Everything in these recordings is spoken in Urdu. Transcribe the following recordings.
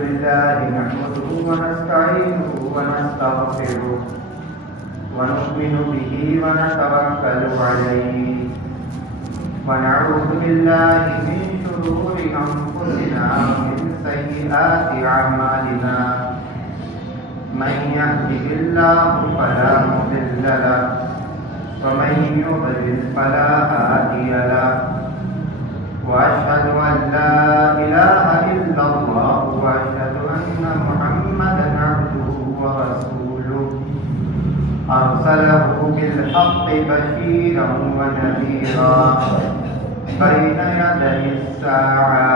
لله نحمده ونستعينه ونستغفره ونؤمن به ونتوكل عليه ونعوذ بالله من شرور أنفسنا ومن سيئات أعمالنا من يهده الله فلا مضل له ومن يضلل فلا هادي له وأشهد أن لا إله إلا الله وأشهد أن محمدا عبده ورسوله أرسله بالحق بشيرا ونذيرا بين يدي الساعة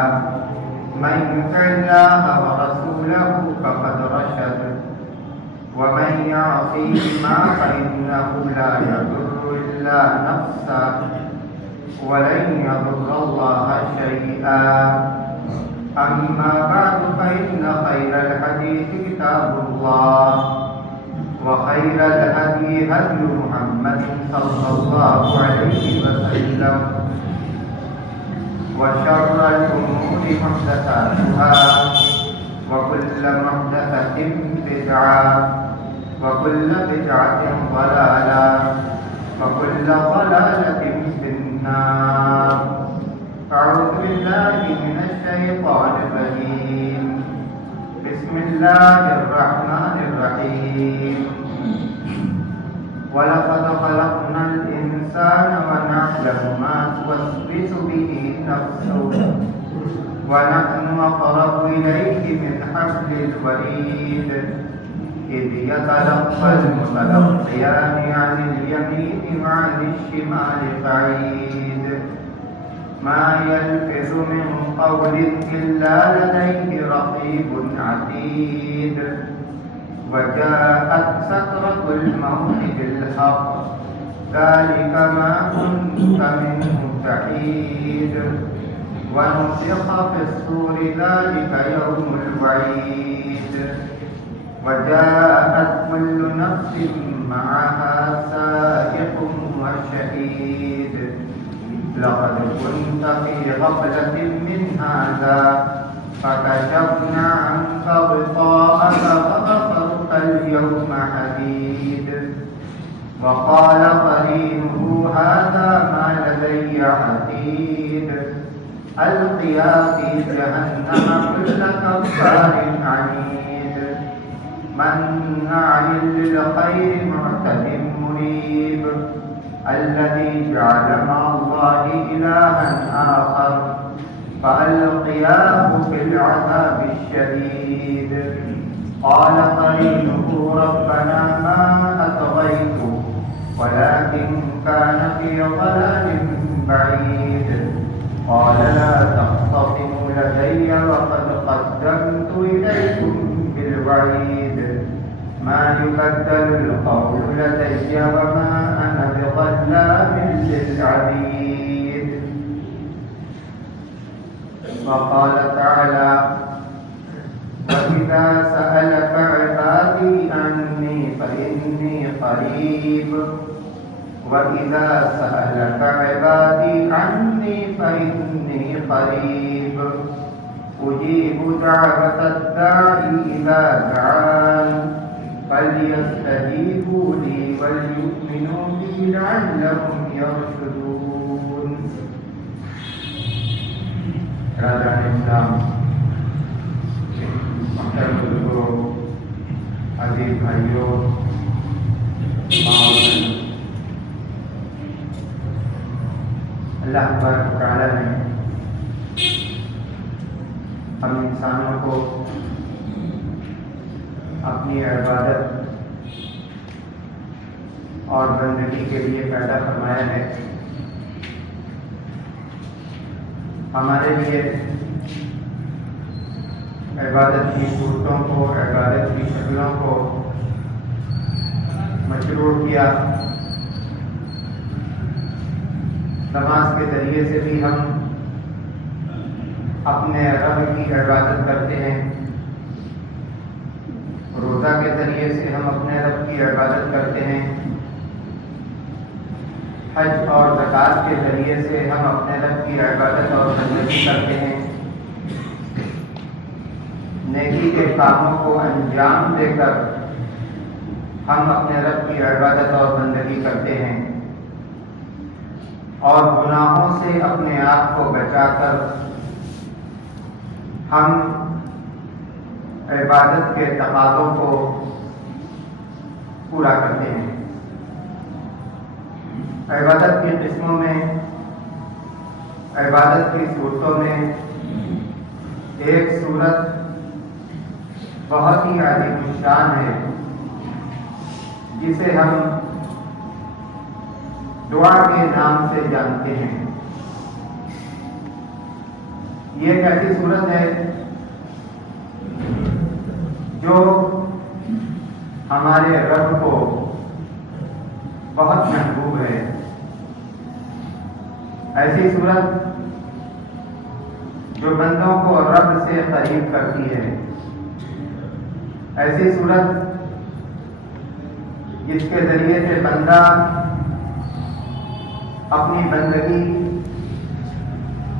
من يطع الله ورسوله فقد رشد ومن يعصيهما فإنه لا يضر إلا نفسه ولن يضر الله شيئا أما بعد فإن خير الحديث كتاب الله وخير الهدي هدي محمد صلى الله عليه وسلم وشر الأمور محدثاتها وكل محدثة بدعة وكل بدعة ضلالة وكل ضلالة في النار. أعوذ بالله من الشيطان الرجيم. بسم الله الرحمن الرحيم. ولقد خلقنا الإنسان ونعلم ما توسوس به نفسه ونحن أقرب إليه من حبل الوريد إذ يتلقى المتلقيان عن اليمين وعن الشمال قعيد ما يلفظ من قول إلا لديه رقيب عتيد وجاءت سكرة الموت بالحق ذلك ما كنت منه تحيد ونفخ في الصور ذلك يوم الوعيد وجاءت كل نفس معها سائق وشهيد لقد كنت في غفلة من هذا فكشفنا عنك غطاءك فبصرك اليوم حديد وقال قرينه هذا ما لدي عتيد ألقيا في جهنم كل كفار عنيد مناع للخير معتد مريب الذي جعل مع الله إلها آخر فألقياه في العذاب الشديد قال قرينه ربنا ما أطغيته ولكن كان في ضلال بعيد قال لا تختصموا لدي وقد قدمت إليكم بالوعيد ما يبدل القول لدي وما أنا بظلام للعبيد. وقال تعالى وإذا سألك عبادي عني فإني قريب وإذا سألك عبادي عني فإني قريب أجيب دعوة الداعي إذا دعان فليستجيبوا لي وليؤمنوا بي لعلهم يرشدون. راجان اسلام محترم بزرگوں عزیز بھائیوں اللہ تبارک و تعالی نے ہم انسانوں کو اپنی عبادت اور بندگی کے لیے پیدا فرمایا ہے. ہمارے لیے عبادت کی صورتوں کو عبادت کی شکلوں کو مشروع کیا. نماز کے ذریعے سے بھی ہم اپنے رب کی عبادت کرتے ہیں. روزہ کے ذریعے سے ہم اپنے رب کی عبادت کرتے ہیں. حج اور زکوٰۃ کے ذریعے سے ہم اپنے رب کی عبادت اور بندگی کرتے ہیں. نیکی کے کاموں کو انجام دے کر ہم اپنے رب کی عبادت اور بندگی کرتے ہیں، اور گناہوں سے اپنے آپ کو بچا کر ہم عبادت کے تقاضوں کو پورا کرتے ہیں۔ عبادت کی قسموں میں، عبادت کی صورتوں میں ایک صورت بہت ہی عظیم الشان ہے جسے ہم دعا کے نام سے جانتے ہیں۔ یہ ایک ایسی صورت ہے جو ہمارے رب کو بہت محبوب ہے۔ ایسی صورت جو بندوں کو رب سے قریب کرتی ہے، ایسی صورت جس کے ذریعے سے بندہ اپنی بندگی،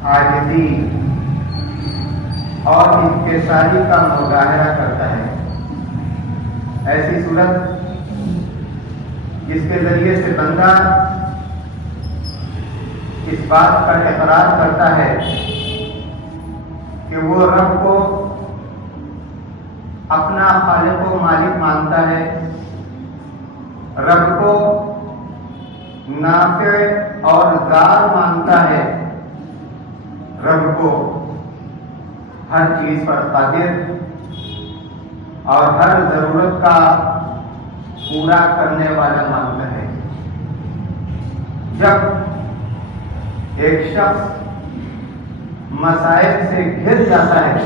عاجزی اور انکساری کا مظاہرہ کرتا ہے۔ ایسی صورت جس کے ذریعے سے بندہ اس بات کا اقرار کرتا ہے کہ وہ رب کو اپنا خالق و مالک مانتا ہے، رب کو نافع اور ضار مانتا ہے، رب کو ہر چیز پر قادر اور ہر ضرورت کا پورا کرنے والا مانتا ہے۔ جب ایک شخص مسائل سے گھر جاتا ہے،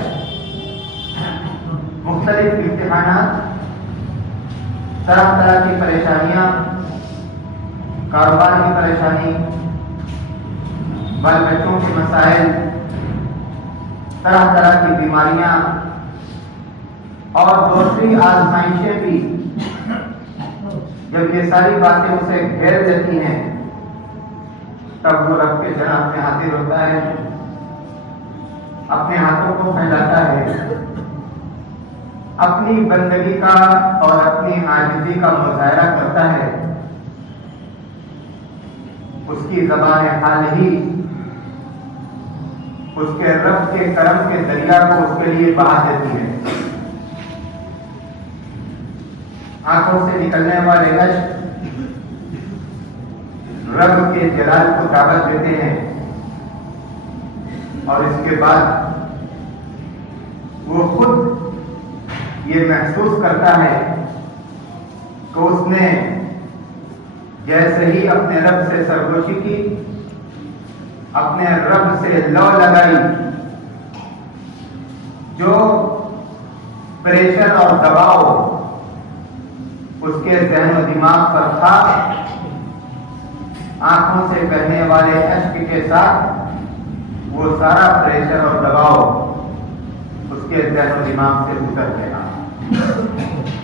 مختلف امتحانات، طرح طرح کی پریشانیاں، کاروبار کی پریشانی، بال بچوں کے مسائل، طرح طرح کی بیماریاں اور دوسری آزمائشیں بھی، جب یہ ساری باتیں اسے گھیر لیتی ہیں تب وہ رب کے جناب میں حاضر ہوتا ہے، اپنے ہاتھوں کو پھیلاتا ہے، اپنی بندگی کا اور اپنی عاجزی کا مظاہرہ کرتا ہے۔ اس کی زبان حال ہی اس کے رب کے کرم کے دریا کو اس کے لیے بہا دیتی ہے۔ آنکھوں سے نکلنے والے اشک رب کے جلال کو دعوت دیتے ہیں، اور اس کے بعد وہ خود یہ محسوس کرتا ہے کہ اس نے جیسے ہی اپنے رب سے سرگوشی کی، اپنے رب سے لو لگائی، جو پریشر اور دباؤ اس کے ذہن و دماغ پر تھا، آنکھوں سے بہنے والے اشک کے ساتھ وہ سارا پریشر اور دباؤ اس کے ذہن و دماغ سے اتر گیا۔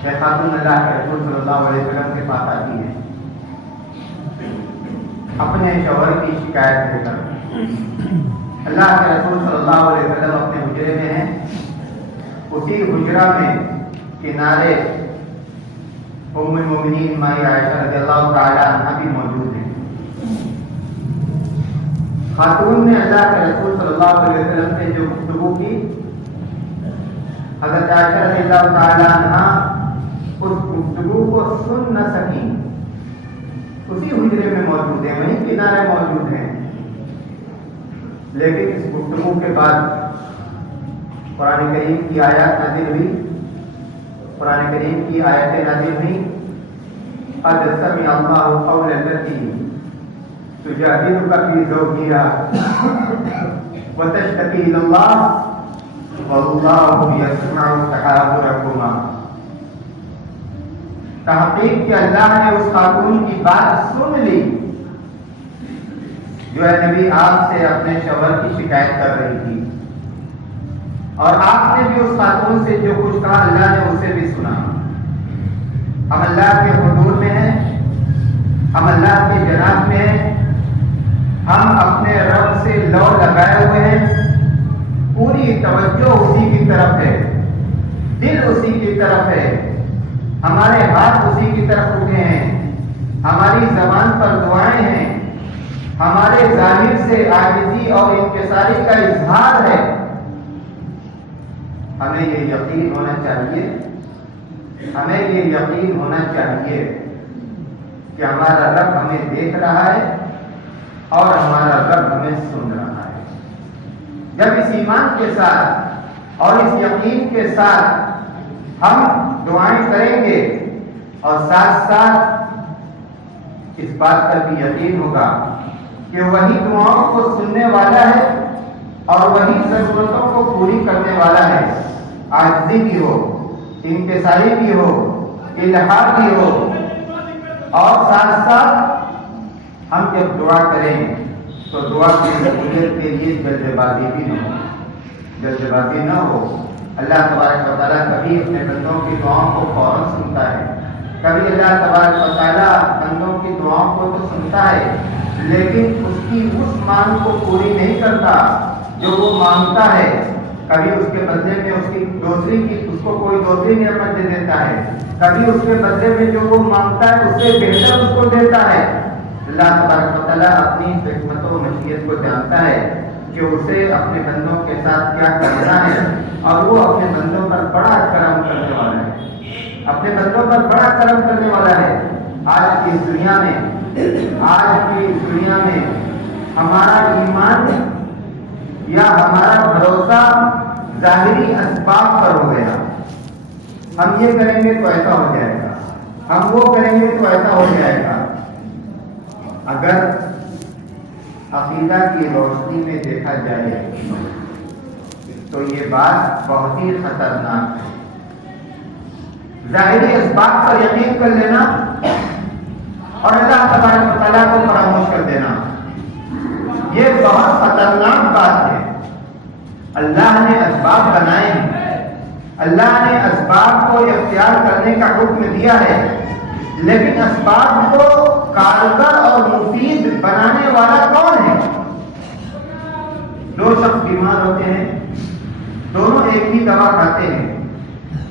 کہ خاتون اللہ کے رسول صلی اللہ علیہ وسلم کے پاس آتی ہے اپنے شوہر کی شکایت لے کر۔ اللہ کے رسول صلی اللہ علیہ وسلم اپنے حجرے میں ہیں، اسی حجرہ میں کنارے ام المؤمنین مائی عائشہ رضی اللہ تعالی عنہا بھی موجود ہیں۔ خاتون نے اللہ کے رسول صلی اللہ علیہ وسلم سے جو گفتگو کی، حضرت عائشہ رضی اللہ تعالی عنہا اس گفتگو کو سن نہ سکی، اسی حجرے میں موجود ہیں، وہیں کنارے موجود ہیں، لیکن اس گفتگو کے بعد قرآن کریم کی آیات نازل ہوئی، قرآن کریم کی آیتیں نازل ہوئی، قد سمع اللہ قول التي تجادلك في زوجها وتشتكي إلى الله واللہ یسمع تحاورکما۔ تحقیق کہ اللہ نے اس خاتون کی بات سن لی جو ہے نبی آپ سے اپنے شوہر کی شکایت کر رہی تھی، اور آپ نے بھی اس خاتون سے جو کچھ کہا اللہ نے اسے بھی سنا۔ ہم اللہ کے حضور میں ہیں، ہم اللہ کے جناب میں ہیں، ہم اپنے رب سے لو لگائے ہوئے ہیں، پوری توجہ اسی کی طرف ہے، طرف ہے، ہمارے ہاتھ اسی کی طرف اٹھے ہیں، ہماری زبان پر دعائیں ہیں، ہمارے ظاہر سے عاجزی اور انکساری کا اظہار ہے۔ ہمیں یہ یقین ہونا چاہیے، ہمیں یہ یقین ہونا چاہیے کہ ہمارا رب ہمیں دیکھ رہا ہے اور ہمارا رب ہمیں سن رہا ہے۔ جب اس ایمان کے ساتھ اور اس یقین کے ساتھ ہم دعائیں کریں گے اور ساتھ ساتھ اس بات کا بھی یقین ہوگا کہ وہی دعاؤں کو سننے والا ہے اور وہی ضرورتوں کو پوری کرنے والا ہے، عاجزی بھی ہو، انکساری بھی ہو، الحاح بھی ہو، اور ساتھ ساتھ ہم جب دعا کریں تو دعا کی قبولیت کے لیے جلد بازی بھی نہ ہو، جلد بازی نہ ہو۔ اللہ تبارک و تعالیٰ کبھی اپنے بندوں کی دعاؤں کو فوراً سنتا ہے، کبھی اللہ تبارک و تعالیٰ بندوں کی دعاؤں کو تو سنتا ہے لیکن اس مانگ کو پوری نہیں کرتا جو وہ مانگتا ہے۔ کبھی اس کے بدلے میں اس کو کوئی دوسری نعمت دے دیتا ہے، کبھی اس کے بدلے میں جو وہ مانگتا ہے اس سے بہتر اس کو دیتا ہے۔ اللہ تبارک و تعالیٰ اپنی حکمت و مشیت کو جانتا ہے کہ اسے اپنے بندوں کے ساتھ کیا کرنا ہے، اور وہ اپنے بندوں پر بڑا کرم کرنے والا ہے، اپنے بندوں پر بڑا کرم کرنے والا ہے۔ آج کی اس دنیا میں ہمارا ایمان یا ہمارا بھروسہ ظاہری اسباب پر ہو گیا، ہم یہ کریں گے تو ایسا ہو جائے گا، ہم وہ کریں گے تو ایسا ہو جائے گا۔ اگر عقیدہ کی روشنی میں دیکھا جائے تو یہ بات بہت ہی خطرناک ہے۔ ظاہری اسباب پر یقین کر لینا اور اللہ تبارک و تعالیٰ کو فراموش کر دینا، یہ بہت خطرناک بات ہے۔ اللہ نے اسباب بنائے ہیں، اللہ نے اسباب کو اختیار کرنے کا حکم دیا ہے، لیکن اسباب کو کارگر اور مفید بنانے والا کون ہے؟ دو شخص بیمار ہوتے ہیں، دونوں ایک ہی دوا کھاتے ہیں،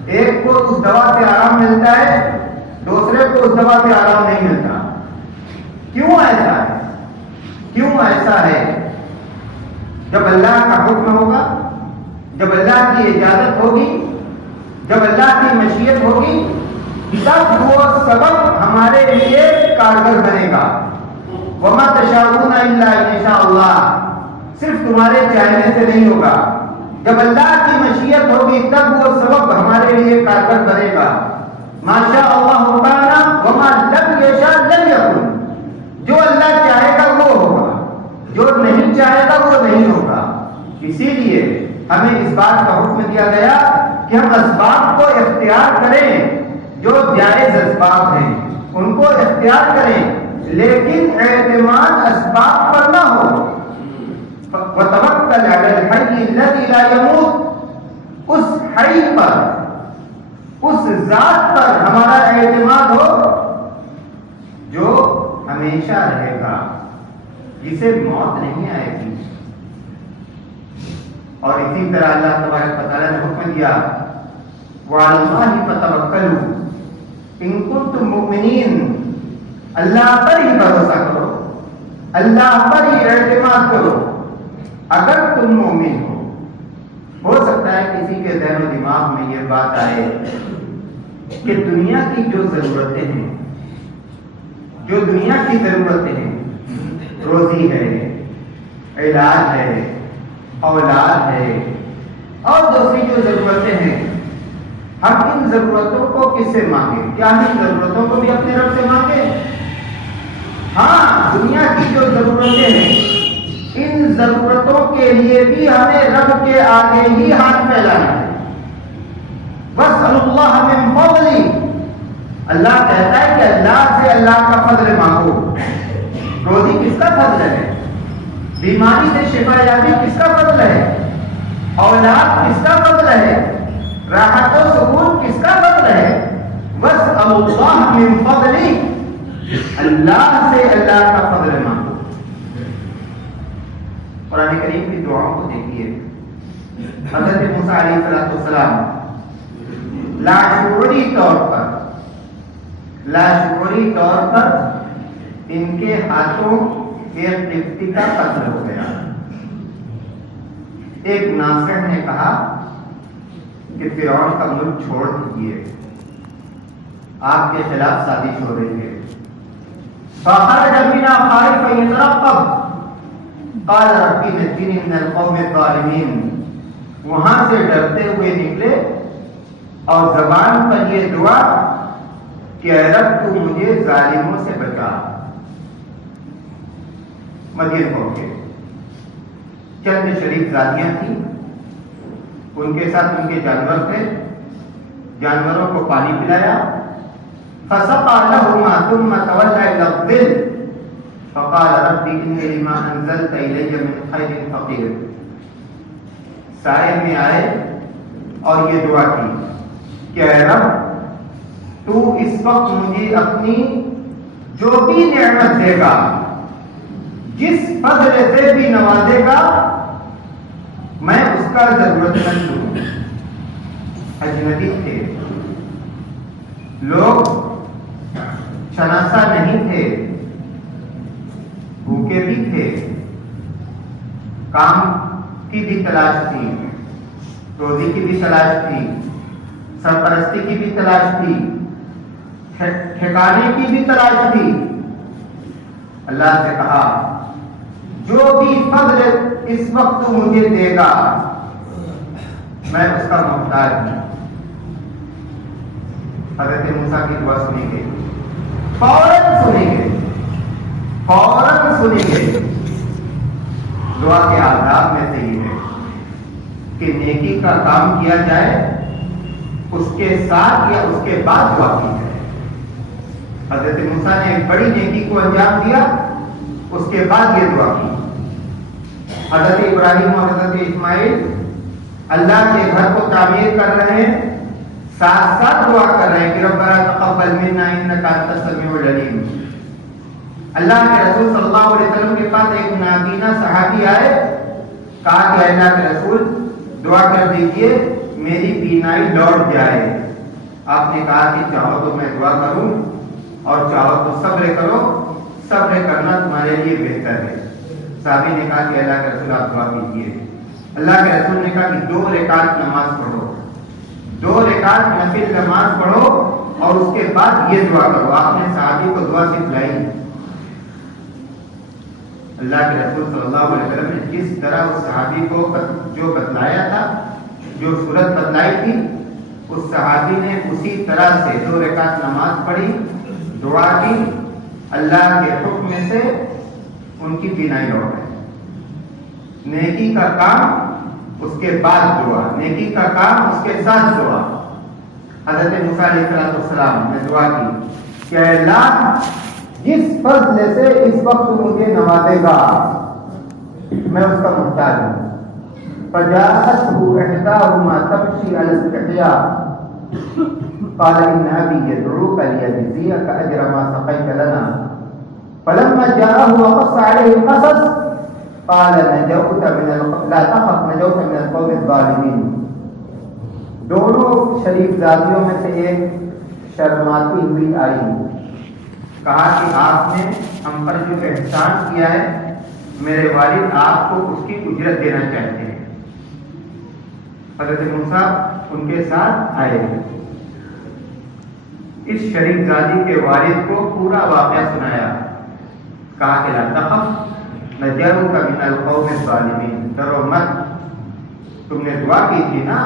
ایک کو اس دوا سے آرام ملتا ہے، دوسرے کو اس دوا سے آرام نہیں ملتا۔ کیوں ایسا ہے؟ کیوں ایسا ہے؟ جب اللہ کا حکم ہوگا، جب اللہ کی اجازت ہوگی، جب اللہ کی مشیت ہوگی، تب وہ سبب ہمارے لیے کارگر بنے گا۔ وما تشاءون الا ان شاء اللہ، صرف تمہارے چاہنے سے نہیں ہوگا، جب اللہ کی مشیت ہوگی تب وہ سبب ہمارے لیے کارگر بنے گا۔ ما شاء اللہ کان وما لم یشاء لم یکن، جو اللہ چاہے گا وہ ہوگا، جو نہیں چاہے گا وہ نہیں ہوگا۔ اسی لیے ہمیں اس بات کا حکم دیا گیا کہ ہم اسباب کو اختیار کریں، جو جائز اسباب ہیں ان کو اختیار کریں، لیکن اعتماد اسباب پر نہ ہو۔ وَتَوَكَّلْ عَلَى الْحَيِّ الَّذِي لَا يَمُوتُ، اس حی پر، اس ذات پر ہمارا اعتماد ہو جو ہمیشہ رہے گا، جسے موت نہیں آئے گی۔ اور اسی طرح اللہ تبارک و تعالیٰ نے حکم دیا وَعَلَى اللَّهِ فَتَوَكَّلُوا إِن كُنتُم مُؤْمِنِينَ، اللہ پر ہی بھروسہ کرو، اللہ پر ہی اعتماد کرو اگر تم مومن ہو۔ ہو سکتا ہے کسی کے ذہن و دماغ میں یہ بات آئے کہ دنیا کی جو ضرورتیں ہیں، جو دنیا کی ضرورتیں ہیں، روزی ہے، علاج ہے، اولاد ہے، اور دوسری جو ضرورتیں ہیں، ہم ان ضرورتوں کو کس سے مانگیں؟ کیا ہم ان ضرورتوں کو بھی اپنے رب سے مانگیں؟ ہاں، دنیا کی جو ضرورتیں ہیں ان ضرورتوں کے لیے بھی ہمیں رب کے آگے ہی ہاتھ پھیلانا ہے۔ وَاسْأَلُوا اللَّهَ مِن فَضْلِهِ، اللہ کہتا ہے کہ اللہ سے اللہ کا فضل مانگو۔ روزی کس کا فضل ہے؟ بیماری سے شفا یابی کس کا فضل ہے؟ اولاد کس کا فضل ہے؟ راحت و سکون کس کا فضل ہے؟ وَاسْأَلُوا اللَّهَ مِن فَضْلِهِ، اللہ سے اللہ کا فضل مانگو۔ قرآن کریم کی دعاؤں کو دیکھیے، حضرت موسیٰ علیہ السلام لاشعوری طور پر ان کے ہاتھوں ایک قبطی کا قتل ہو گیا. ایک ناصح نے کہا کہ فرعون کا ملک چھوڑ دیجیے، آپ کے خلاف سازش ہو رہی ہے. فخرج منها خائفا يترقب قال رب نجني من القوم الظالمين. وہاں سے ڈرتے ہوئے نکلے اور زبان پر یہ دعا کہ اے رب تو مجھے ظالموں سے بچا. مدین پہنچے. چند شریف ذاتیاں تھیں، ان کے ساتھ ان کے جانور تھے. جانوروں کو پانی پلایا. فسقى لهما ثم تولى الى الظل فقال رب اني لما انزلت الي من خير فقير. سائے میں آئے اور یہ دعا کی کہ اے رب تو اس وقت مجھے اپنی جو بھی نعمت دے گا، جس فضل سے بھی نوازے گا، میں اس کا ضرورت مند ہوں. اجنبی تھے لوگ، شناسا نہیں تھے، بھوکے بھی تھے، کام کی بھی تلاش تھی، روزی کی بھی تلاش تھی، سرپرستی کی بھی تلاش تھی، ٹھکانے کی بھی تلاش تھی. اللہ سے کہا جو بھی فضل اس وقت مجھے دے گا میں اس کا محتاج ہوں. حضرت موسیٰ کی دعا سنیں گے، فوراً سنیں گے. دعا کے آداب میں سے یہ ہے کہ نیکی کا کام کیا جائے، اس کے ساتھ یا اس کے بعد دعا کی جائے. حضرت موسیٰ نے ایک بڑی نیکی کو انجام دیا، اس کے بعد یہ دعا کی. حضرت ابراہیم اور حضرت اسماعیل اللہ کے گھر کو تعمیر کر رہے ہیں، ساتھ ساتھ دعا کر رہے ہیں کہ ربنا تقبل منا انک انت السمیع العلیم. اللہ کے رسول صلی اللہ علیہ وسلم کے پاس ایک نابینا صحابی آئے، کہا کہ اللہ کے رسول دعا کر دیجئے میری بینائی لوٹ جائے. آپ نے کہا کہ چاہو تو میں دعا کروں اور چاہو تو صبر کرو، صبر کرنا تمہارے لیے بہتر ہے. صحابی نے کہا کہ اللہ کے رسول آپ دعا کیجئے. اللہ کے رسول نے کہا کہ 2 رکعت نماز پڑھو، 2 رکعت نفل نماز پڑھو اور اس کے بعد یہ دعا کرو. آپ نے صحابی کو دعا سکھلائی. اللہ کے رسول صلی اللہ علیہ وسلم نے جس طرح اس صحابی کو جو بتلایا تھا، جو صورت بتلائی تھی، اس صحابی نے اسی طرح سے 2 رکعت نماز پڑھی، دعا کی. اللہ کے حکم سے ان کی بینائی لوٹ گئی. نیکی کا کام اس کے بعد دعا، نیکی کا کام اس کے ساتھ دعا. حضرت موسیٰ علیہ السلام نے دعا کی کہ اے اللہ جس فضل سے اس وقت مجھے نوازے گا میں اس کا محتاج ہوں. فجاءته احداهما تمشي على استحياء قال ان ابي يدعوك ليجزيك اجر ما سقيت لنا فلما جاءه وقص عليه القصص قال نجوت من لا تخف نجوت من القوم الظالمين. دونوں شریف ذاتیوں میں سے ایک شرماتی ہوئی آئی، کہا کہ آپ نے ہم پر جو احسان کیا ہے، میرے والد آپ کو اس کی اجرت دینا چاہتے ہیں. حضرت موسیٰ ان کے ساتھ آئے. اس شریف ذاتی کے والد کو پورا واقعہ سنایا. کہا کہ لا تخف نجوت من القوم الظالمین، ڈرو مت، تم نے دعا کی تھی نا.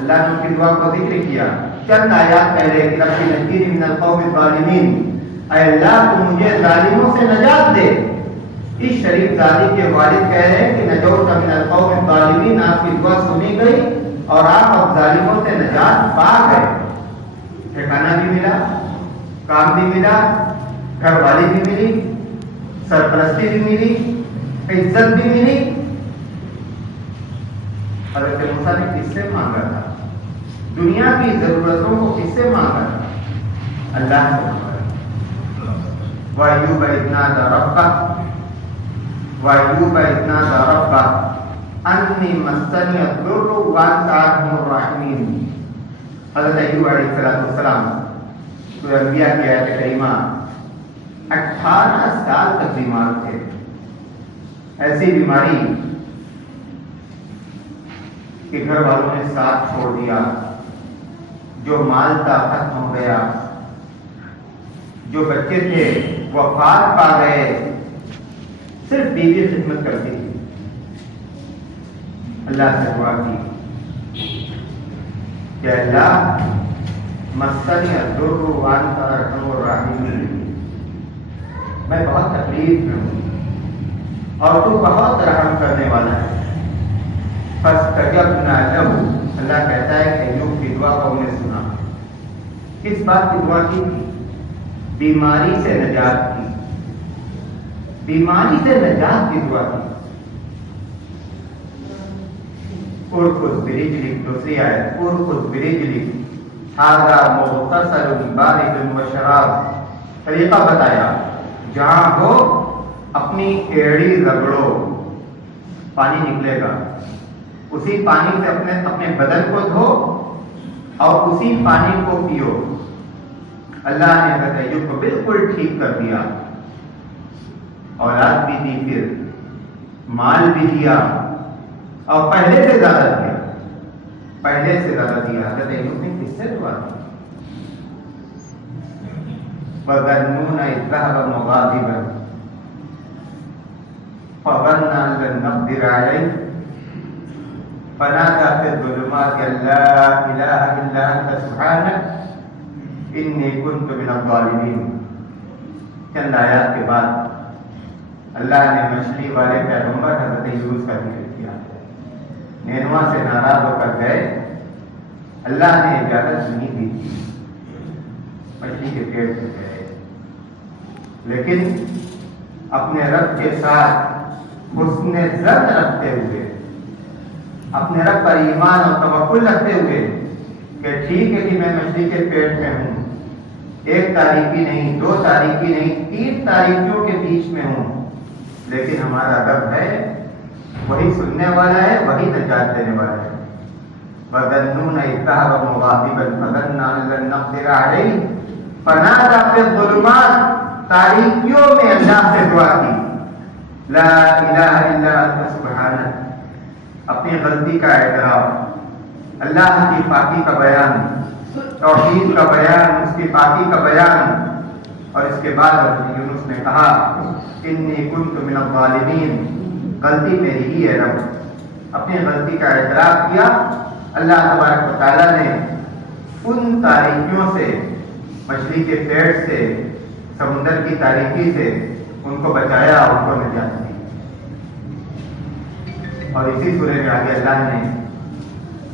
اللہ نے ان کی دعا کو ذکر کیا چند آیات پہلے کہ رب نجنی من القوم الظالمین، اے اللہ تو مجھے ظالموں سے نجات دے. اس شریف ذاتی کے والد کہہ رہے ہیں کہ نجوت من القوم الظالمین، آپ کی دعا سنی گئی اور آپ اب ظالموں سے نجات پا گئے. ٹھکانہ بھی ملا، کام بھی ملا، گھر والی بھی ملی، سرپرستی بھی ملی، عزت بھی ملی. حضرت موسیٰ نے کس سے مانگا تھا؟ دنیا کی ضرورتوں کو کس سے مانگا تھا؟ اللہ سے مانگا. وَأَيُّوبَ إِذْ نَادَىٰ رَبَّهُ أَنِّي مَسَّنِيَ الضُّرُّ وَأَنتَ أَرْحَمُ الرَّاحِمِينَ. حضرت ایوب علیہ السلام سورہ انبیاء کی آیت کریمہ 18 سال تک بیمار تھے. ایسی بیماری کہ گھر والوں نے ساتھ چھوڑ دیا، جو مال تھا ختم ہو گیا، جو بچے تھے وفات پا گئے، صرف بیوی خدمت کرتی تھی. اللہ سے دعا کی کہ اللہ مسنی الضر وانت ارحم الراحمین، میں بہت تکلیف میں ہوں اور تو بہت رحم کرنے والا ہے. فاستجبنا له، اللہ کہتا ہے کہ ایوب کی دعا کو ہم نے سنا. کس بات کی دعا کی تھی؟ بیماری سے نجات کی، بیماری سے نجات کی دعا کی. ارکض برجلک، دوسری آیت ارکض برجلک ھذا مغتسل بارد وشراب، طریقہ بتایا جہاں ہو اپنی ایڑی رگڑو، پانی نکلے گا، اسی پانی سے اپنے بدن کو دھو اور اسی پانی کو پیو. اللہ نے حضرت ایوب کو بالکل ٹھیک کر دیا، اولاد بھی دی، پھر مال بھی دیا اور پہلے سے زیادہ دیا، پہلے سے زیادہ دیا. حضرت ایوب نے کس سے دعا کی؟ وَظَنُّونَ إِذْ ذَهَبَ مُغَاضِبًا فَظَنَّ أَن لَّن نَّقْدِرَ عَلَيْهِ فنادى في الظلمات أن لا إله إلا أنت سبحانك إني كنت من الظالمين. چند آیات کے بعد اللہ نے مچھلی والے پیغمبر حضرت یونس کا ذکر کیا. نینوا سے ناراض ہو کر گئے، اللہ نے اجازت نہیں دی تھی، مچھلی کے پیٹ سے گئے، لیکن اپنے رب کے ساتھ حسن ظن رکھتے ہوئے، اپنے رب پر ایمان اور توکل رکھتے ہوئے کہ ٹھیک ہے کہ میں مچھلی کے پیٹ میں ہوں، 1 تاریکی نہیں، 2 تاریکی نہیں، 3 تاریکیوں کے بیچ میں ہوں، لیکن ہمارا رب ہے، وہی سننے والا ہے، وہی نجات دینے والا ہے. وَظَنُّونَ إِذْ ذَهَبَ مُغَاضِبًا فَظَنَّ أَن لَّن نَّقْدِرَ عَلَيْهِ فَنَادَىٰ فِي الظُّلُمَاتِ، تاریکیوں میں اللہ سے دعا کی، لا الہ الا انت سبحانک، اپنی غلطی کا اعتراف، اللہ کی پاکی کا بیان، توحید کا بیان، اس کی پاکی کا بیان. اور اس کے بعد یونس نے کہا انی کنت من الظالمین، غلطی میری ہی ہے رب. اپنی غلطی کا اعتراف کیا. اللہ تبارک و تعالیٰ نے ان تاریکیوں سے، مچھلی کے پیٹ سے، سمندر کی تاریکی سے ان کو بچایا، ان کو نجات دی. اور اسی سورہ میں آگے اللہ نے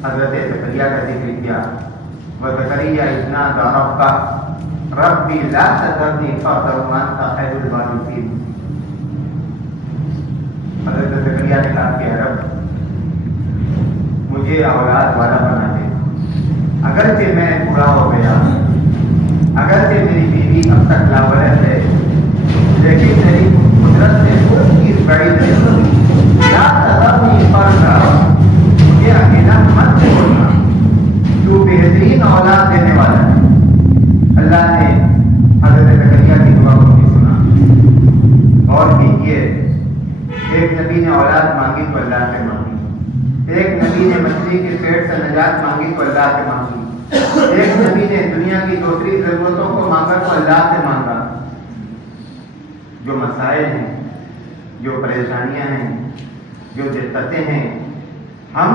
حضرت زکریا کا ذکر کیا. وزکریا اذ نادى ربه ربی لا تذرنی فردا وانت خیر الوارثین. حضرت زکریا نے کہا کہ رب مجھے اولاد والا بنا دے، اگرچہ میں بوڑھا ہو گیا، اگرچہ میری بیوی اب تک لاولد ہے، لیکن میری قدرت سے کوئی چیز بڑی نہیں ہوئی. لا تذرنی فردا، مجھے اکیلا مت چھوڑنا، تو بہترین اولاد دینے والا ہے. اللہ نے حضرت زکریا کی دعا کو بھی سنا. اور کیجیے، ایک نبی نے اولاد مانگی تو اللہ سے مانگی، ایک نبی نے مچھلی کے پیٹ سے نجات مانگی تو اللہ سے مانگی، ایک نبی نے دنیا کی دوسری ضرورتوں کو مانگا تو اللہ سے مانگا. جو مسائل ہیں، جو پریشانیاں ہیں، جو دقتیں ہیں، ہم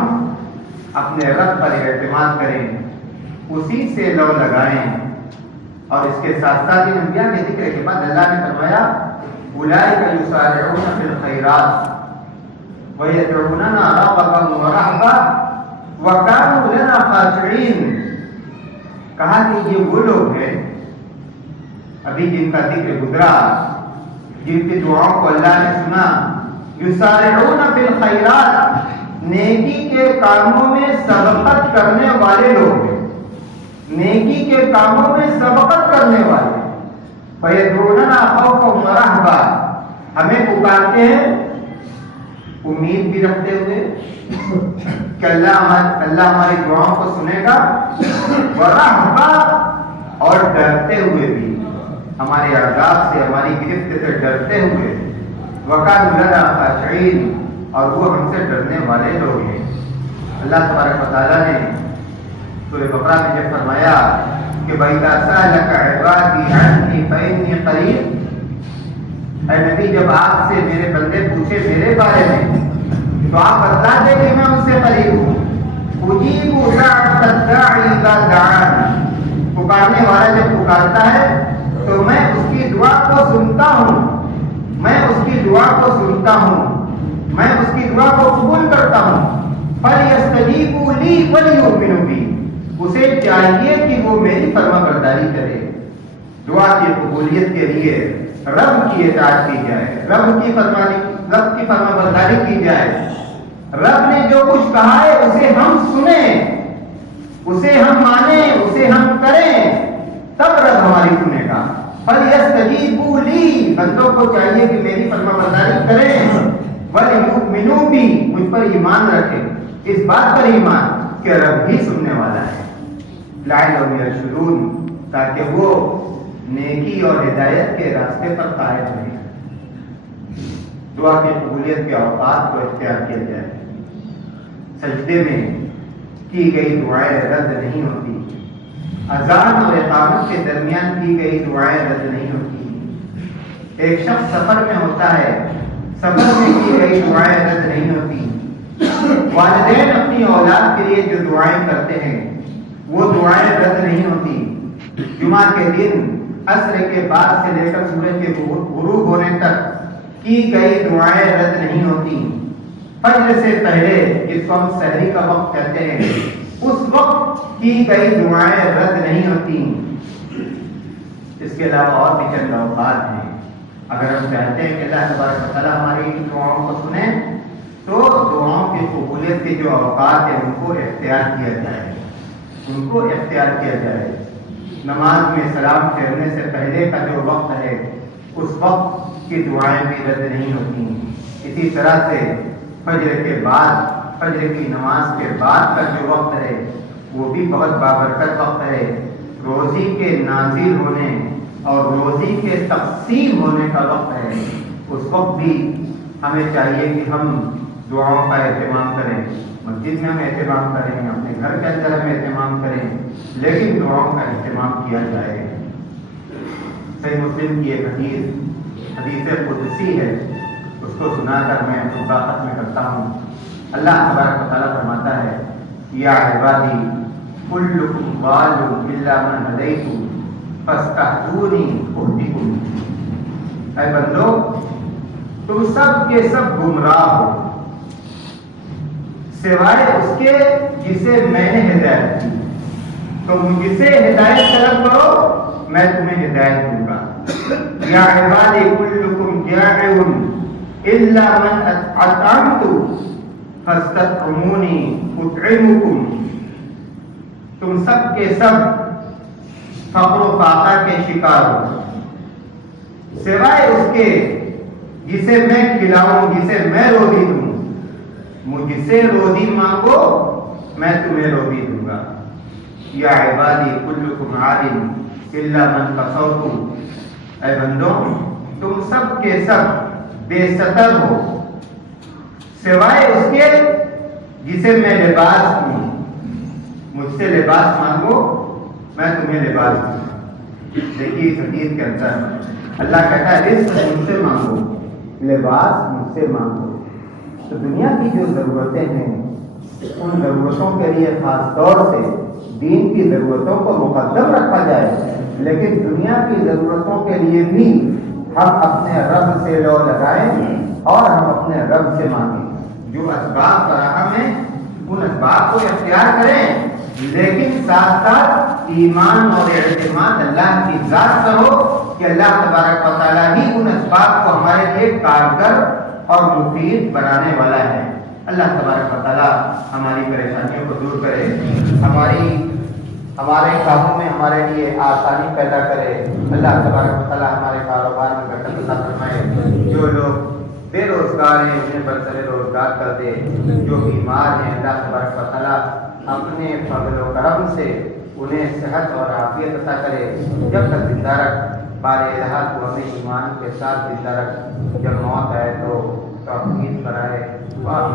اپنے رب پر اعتماد کریں، اسی سے لو لگائیں. اور اس کے ساتھ ساتھ ان انبیاء کے ذکر کے بعد اللہ نے فرمایا اولئک یسارعون فی الخیرات ویدعوننا رغبا ورہبا وکانوا لنا خاشعین. کہا کہ یہ وہ لوگ ہیں ابھی جن کا ذکر گزرا، جن کی دعاؤں کو اللہ نے سنا. یسارعون فی الخیرات، نیکی کے کاموں میں سبقت کرنے والے لوگ ہیں، نیکی کے کاموں میں سبقت کرنے والے. فَيَدْعُونَنَا خَوْفًا وَرَهْبًا، ہمیں پکارتے ہیں امید بھی رکھتے ہوئے کہ اللہ ہماری دعاؤں کو سنے گا، ورہبا اور ڈرتے ہوئے بھی، ہمارے عذاب سے، ہماری گرفت سے ڈرتے ہوئے، وَقَالُوا لَنَا خَاشِعِينَ اور وہ ہم سے ڈرنے والے لوگ ہیں۔ اللہ تبارک و تعالیٰ نے سورہ بقرہ میں جب فرمایا کہ وَإِذَا سَأَلَكَ عِبَادِي عَنِّي فَإِنِّي قَرِيبٌ، اے نبی جب آپ سے میرے بندے پوچھے میرے بارے میں تو آپ بتا دیں کہ میں ان سے قریب ہوں۔ اجیب دعوۃ الداعی اذا دعان، پکارنے والا جب پکارتا ہے تو میں اس کی دعا کو سنتا ہوں، میں اس کی دعا کو سنتا ہوں، میں اس کی دعا کو قبول کرتا ہوں۔ فَلْيَسْتَجِيبُوا لِي وَلْيُؤْمِنُوا بِي، اسے چاہیے کہ وہ میری فرما برداری کرے۔ دعا کی قبولیت کے لیے رب کی اطاعت کی جائے، رب کی فرما برداری کی جائے۔ رب نے جو کچھ کہا ہے اسے ہم سنیں، اسے ہم مانیں، اسے ہم کریں، تب رب ہماری سنے گا۔ فَلْيَسْتَجِيبُوا لِي، بندوں کو چاہیے کہ میری فرما برداری کریں، وَلْيُؤْمِنُوا بِي، مجھ پر ایمان رکھیں، اس بات پر ایمان کہ رب بھی سننے والا ہے۔ لَعَلَّهُمْ يَرْشُدُونَ، تاکہ وہ نیکی اور ہدایت کے راستے پر قائم رہیں۔ دعا کی قبولیت کے اوقات کو اختیار کیا جائے۔ سجدے میں کی گئی دعائیں رد نہیں ہوتی، اذان اور اقامت کے درمیان کی گئی دعائیں رد نہیں ہوتی۔ ایک شخص سفر میں ہوتا ہے، سفر میں کی گئی دعائیں رد نہیں ہوتی۔ والدین اپنی اولاد کے لیے جو دعائیں کرتے ہیں وہ دعائیں رد نہیں ہوتی۔ جمعہ کے دن عصر کے بعد سے لے کر سورج کے غروب ہونے تک کی گئی دعائیں رد نہیں ہوتی۔ فجر سے پہلے جس کو ہم سحری کا وقت کہتے ہیں اس وقت کی گئی دعائیں رد نہیں ہوتی۔ اس کے علاوہ اور بھی چند اوقات ہیں، اگر ہم چاہتے ہیں کہ اللہ تبارک و تعالیٰ ہماری دعاؤں کو سنے تو دعاؤں کی قبولیت کے جو اوقات ہیں ان کو اختیار کیا جائے، ان کو اختیار کیا جائے۔ نماز میں سلام پھیرنے سے پہلے کا جو وقت ہے اس وقت کی دعائیں بھی رد نہیں ہوتی۔ اسی طرح سے فجر کے بعد، فجر کی نماز کے بعد کا جو وقت ہے وہ بھی بہت بابرکت وقت ہے۔ روزی کے نازل ہونے اور روزی کے تقسیم ہونے کا وقت ہے۔ اس وقت بھی ہمیں چاہیے کہ ہم دعاؤں کا اہتمام کریں، مسجد میں ہم اہتمام کریں، اپنے گھر کے اندر ہم اہتمام کریں، لیکن دعاؤں کا اہتمام کیا جائے۔ صحیح مسلم کی ایک حدیث قدسی ہے، اس کو سنا کر میں خطبہ ختم کرتا ہوں۔ اللہ تبارک و تعالیٰ فرماتا ہے یا عبادی کلکم ضال الا من ہدیت فاستہدونی اہدکم، اے بندو تم سب کے سب گمراہ ہو سوائے اس کے جسے میں نے ہدایت کی، تو مجھ سے ہدایت طلب کرو میں تمہیں ہدایت دوں گا۔ یا عبادی کلکم جائع الا من اطعمت فاستطعمونی اطعمکم، تم سب کے سب فقر و فاقہ کے شکار ہو سوائے اس کے جسے میں کھلاؤں، جسے میں روزی دوں، مجھ سے روزی مانگو میں تمہیں روزی دوں گا۔ یا عبادی کلکم عار الا من کسوت، اے بندوں تم سب کے سب بے ستر ہو سوائے اس کے جسے میں لباس دوں، مجھ سے لباس مانگو میں تمہیں لباس دوں گا۔ دیکھیے اس حدیث کے اندر اللہ کہتا ہے رزق مجھ سے مانگو، لباس مجھ سے مانگو۔ تو دنیا کی جو ضرورتیں ہیں ان ضرورتوں کے لیے خاص طور سے دین کی ضرورتوں کو مقدم رکھا جائے، لیکن دنیا کی ضرورتوں کے لیے بھی ہم اپنے رب سے لو لگائیں اور ہم اپنے رب سے مانگیں۔ جو اسباب فراہم ہیں ان اسباب کو اختیار کریں، لیکن ساتھ ساتھ ایمان اور اعتماد اللہ کی ذات پر ہو کہ اللہ تبارک و تعالیٰ ہی ان اسباب کو ہمارے لیے کارگر اور مفید بنانے والا ہے۔ اللہ تبارک و تعالیٰ ہماری پریشانیوں کو دور کرے، ہمارے کاموں میں ہمارے لیے آسانی پیدا کرے۔ اللہ تبارک و تعالیٰ ہمارے کاروبار میں برکت عطا فرمائے۔ جو لوگ بے روزگار ہیں انہیں برسر روزگار کر دے، جو بیمار ہیں اللہ تبارک و تعالیٰ اپنے فضل و کرم سے انہیں صحت اور عافیت عطا کرے، جب تک زندہ رکھ بار الہ تو ہمیں ایمان کے ساتھ زندہ رکھ، جب موت آئے تو توحید کرائے۔